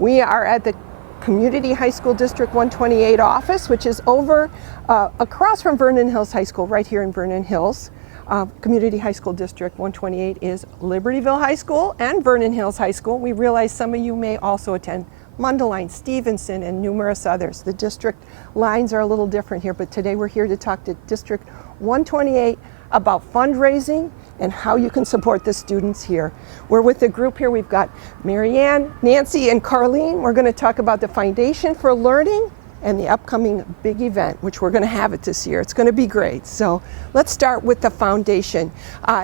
We are at the Community High School District 128 office, which is over across from Vernon Hills High School, right here in Vernon Hills. Community High School District 128 is Libertyville High School and Vernon Hills High School. We realize some of you may also attend Mundelein, Stevenson, and numerous others. The district lines are a little different here, but today we're here to talk to District 128 about fundraising and how you can support the students here. We're with the group here. We've got Marianne, Nancy, and Carlene. We're going to talk about the Foundation for Learning and the upcoming big event, which we're going to have it this year. It's going to be great. So let's start with the foundation.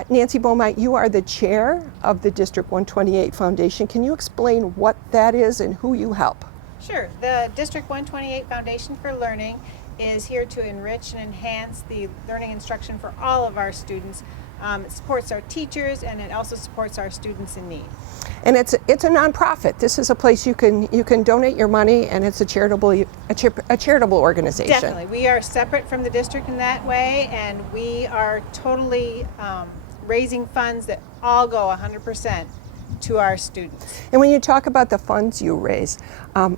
Nancy Beaumont, you are the chair of the District 128 Foundation. Can you explain what that is and who you help? Sure. The District 128 Foundation for Learning is here to enrich and enhance the learning instruction for all of our students. It supports our teachers, and it also supports our students in need. And it's a nonprofit. This is a place you can donate your money, and it's a charitable organization. Definitely. We are separate from the district in that way, and we are totally raising funds that all go 100% to our students. And when you talk about the funds you raise,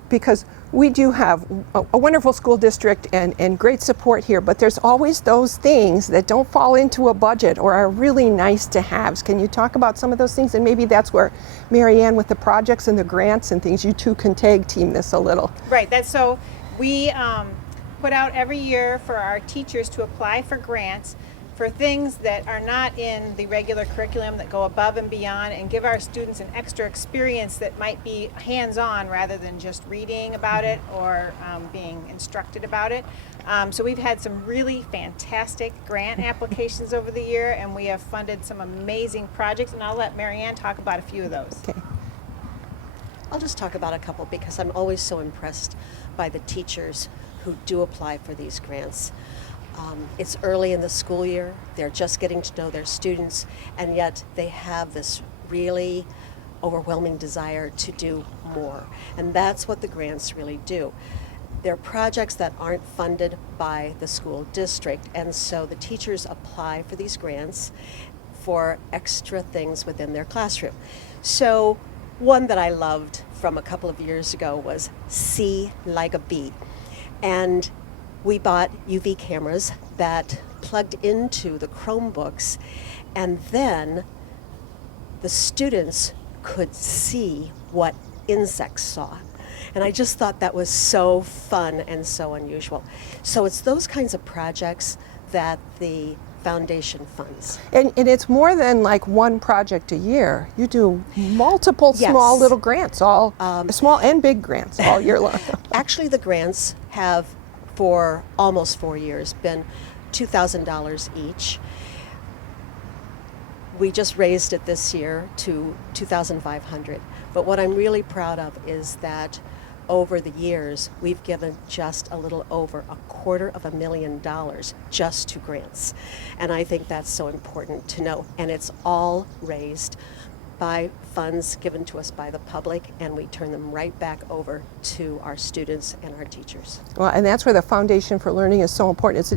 because we do have a wonderful school district and great support here, but there's always those things that don't fall into a budget or are really nice to haves. Can you talk about some of those things? And maybe that's where Marianne, with the projects and the grants and things, you two can tag team this a little. Right. That's so we put out every year for our teachers to apply for grants for things that are not in the regular curriculum, that go above and beyond and give our students an extra experience that might be hands-on rather than just reading about it or being instructed about it. So we've had some really fantastic grant applications over the year, and we have funded some amazing projects, and I'll let Marianne talk about a few of those. Okay. I'll just talk about a couple because I'm always so impressed by the teachers who do apply for these grants. It's early in the school year, they're just getting to know their students, and yet they have this really overwhelming desire to do more. And that's what the grants really do. They're projects that aren't funded by the school district, and so the teachers apply for these grants for extra things within their classroom. So one that I loved from a couple of years ago was See Like a Bee. And we bought UV cameras that plugged into the Chromebooks, and then the students could see what insects saw. And I just thought that was so fun and so unusual. So it's those kinds of projects that the foundation funds. And it's more than like one project a year. You do multiple small little grants, all small and big grants all year long. Actually, the grants have for almost 4 years been $2,000 each. We just raised it this year to $2,500. But what I'm really proud of is that over the years, we've given just a little over $250,000 just to grants. And I think that's so important to know. And it's all raised by funds given to us by the public, and we turn them right back over to our students and our teachers. Well, and that's where the Foundation for Learning is so important. It's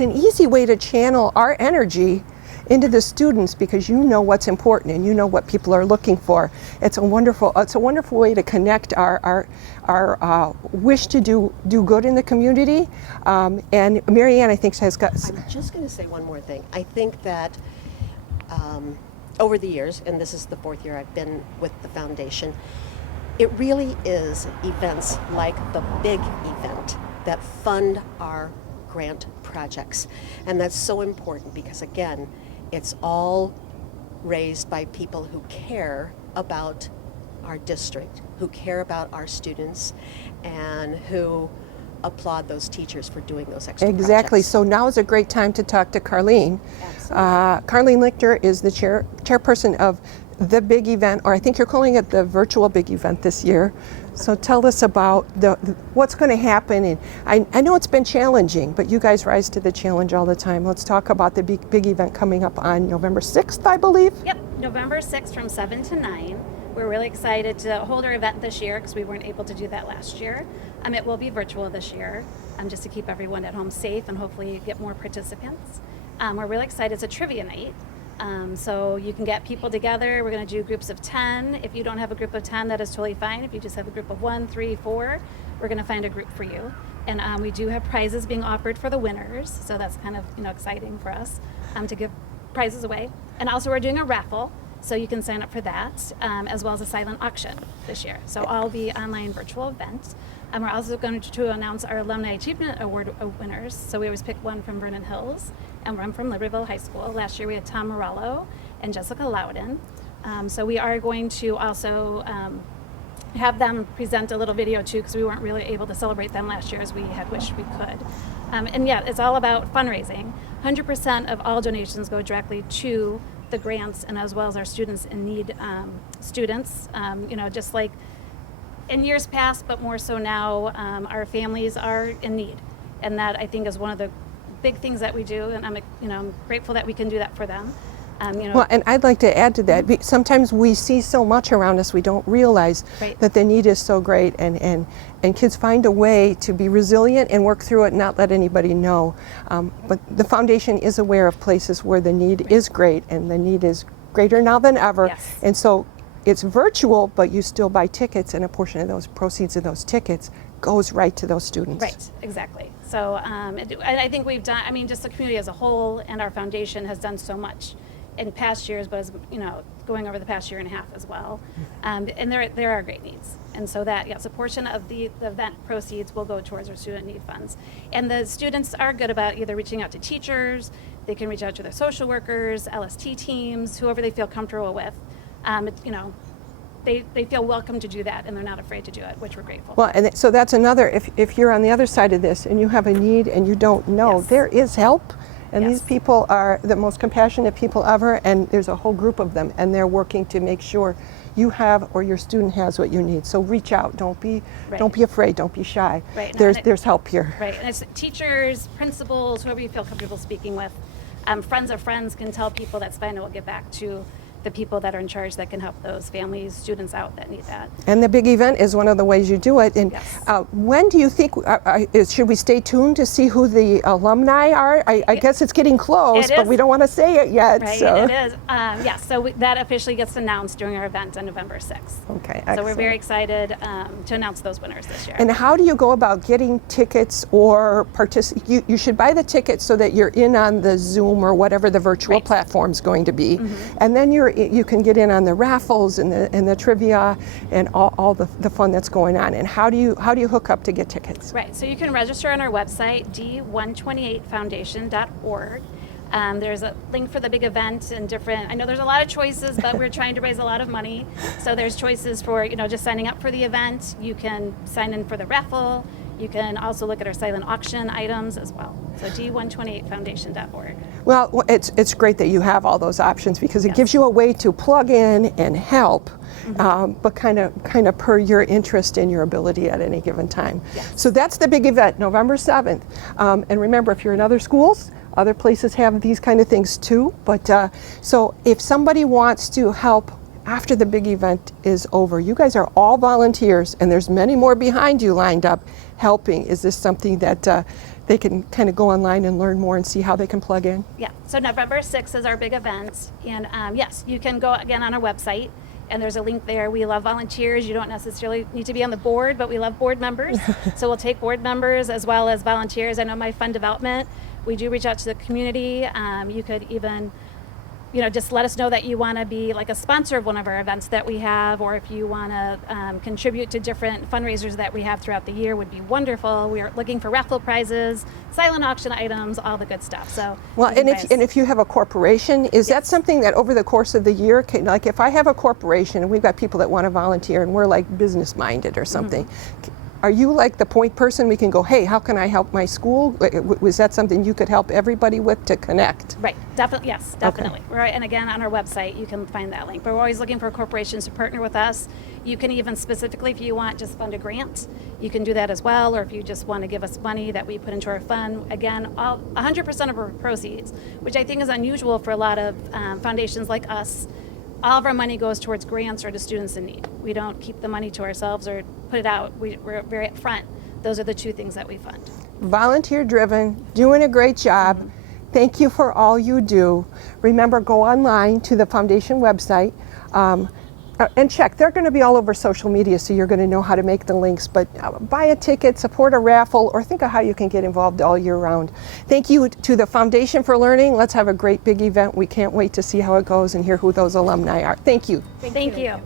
an easy way to channel our energy into the students, because you know what's important and you know what people are looking for. It's a wonderful way to connect our wish to do good in the community. And Marianne, I think, has got. I'm just going to say one more thing. I think that over the years, and this is the 4th year I've been with the foundation, it really is events like the big event that fund our grant projects. And that's so important because, again, it's all raised by people who care about our district, who care about our students, and who applaud those teachers for doing those extra Exactly. projects. So now is a great time to talk to Carlene. Carlene Lichter is the chairperson of the big event, or I think you're calling it the virtual big event this year. So tell us about what's going to happen. And I know it's been challenging, but you guys rise to the challenge all the time. Let's talk about the big event coming up on November 6th, I believe. Yep, November 6th from 7 to 9. We're really excited to hold our event this year because we weren't able to do that last year. It will be virtual this year, just to keep everyone at home safe and hopefully get more participants. We're really excited. It's a trivia night. So you can get people together. We're going to do groups of 10. If you don't have a group of 10, that is totally fine. If you just have a group of 1, 3, 4, we're going to find a group for you. And we do have prizes being offered for the winners, so that's kind of exciting for us to give prizes away. And also we're doing a raffle, so you can sign up for that, as well as a silent auction this year. So all be online virtual events. And we're also going to announce our Alumni Achievement Award winners. So we always pick one from Vernon Hills and one from Libertyville High School. Last year we had Tom Morello and Jessica Loudon. So we are going to also have them present a little video too, because we weren't really able to celebrate them last year as we had wished we could. And yeah, it's all about fundraising. 100% of all donations go directly to the grants, and as well as our students in need students. Just like in years past, but more so now, our families are in need, and that I think is one of the big things that we do, and I'm grateful that we can do that for them. Well, and I'd like to add to that. Sometimes we see so much around us, we don't realize Right. that the need is so great, and kids find a way to be resilient and work through it, and not let anybody know. But the foundation is aware of places where the need is great, and the need is greater now than ever. Yes. And so it's virtual, but you still buy tickets, and a portion of those proceeds of those tickets goes right to those students. Right, exactly. So I think we've done, just the community as a whole and our foundation has done so much in past years, but as going over the past year and a half as well. And there are great needs. And so that, yes, a portion of the event proceeds will go towards our student need funds. And the students are good about either reaching out to teachers, they can reach out to their social workers, LST teams, whoever they feel comfortable with. They feel welcome to do that, and they're not afraid to do it, which we're grateful. Well, and so that's another, if you're on the other side of this and you have a need and you don't know, Yes. there is help. And Yes. these people are the most compassionate people ever, and there's a whole group of them, and they're working to make sure you have or your student has what you need. So reach out. Don't be afraid. Don't be shy. Right. There's help here. Right, and it's teachers, principals, whoever you feel comfortable speaking with. Friends of friends can tell people that's fine, and we'll get back to the people that are in charge that can help those families, students out that need that. And the big event is one of the ways you do it. And Yes. when do you think, should we stay tuned to see who the alumni are? I guess it's getting close, It but is. we don't want to say it yet. Right, So. it is. So that officially gets announced during our event on November 6th. Okay, So we're excellent. very excited to announce those winners this year. And how do you go about getting tickets or you should buy the tickets so that you're in on the Zoom or whatever the virtual Right. platform's going to be. And then you can get in on the raffles and the trivia and all the fun that's going on. And how do you hook up to get tickets? Right, so you can register on our website, D128foundation.org. There's a link for the big event and I know there's a lot of choices, but we're trying to raise a lot of money. So there's choices for, just signing up for the event. You can sign in for the raffle. You can also look at our silent auction items as well. So D128foundation.org. Well, it's great that you have all those options because it Yes. gives you a way to plug in and help, but kind of per your interest and your ability at any given time. Yes. So that's the big event, November 7th. And remember, if you're in other schools, other places have these kind of things too. But so if somebody wants to help after the big event is over, you guys are all volunteers, and there's many more behind you lined up helping. Is this something that they can kind of go online and learn more and see how they can plug in? Yeah, so November 6th is our big event. And yes, you can go again on our website, and there's a link there. We love volunteers. You don't necessarily need to be on the board, but we love board members. So we'll take board members as well as volunteers. I know my fund development, we do reach out to the community. You could even just let us know that you want to be like a sponsor of one of our events that we have, or if you want to contribute to different fundraisers that we have throughout the year would be wonderful. We are looking for raffle prizes, silent auction items, all the good stuff. So Well, you and guys- if you have a corporation, is that something that over the course of the year, like if I have a corporation and we've got people that want to volunteer and we're like business minded or something, are you like the point person we can go, hey, how can I help my school? Was that something you could help everybody with to connect? Right, definitely, yes, definitely. Right, and again, on our website, you can find that link. But we're always looking for corporations to partner with us. You can even specifically, if you want, just fund a grant, you can do that as well. Or if you just want to give us money that we put into our fund, again, 100% of our proceeds, which I think is unusual for a lot of foundations like us. All of our money goes towards grants or to students in need. We don't keep the money to ourselves or put it out. We're very upfront. Those are the two things that we fund. Volunteer driven, doing a great job. Thank you for all you do. Remember, go online to the foundation website and check. They're going to be all over social media, so you're going to know how to make the links. But buy a ticket, support a raffle, or think of how you can get involved all year round. Thank you to the Foundation for Learning. Let's have a great big event. We can't wait to see how it goes and hear who those alumni are. Thank you. Thank you.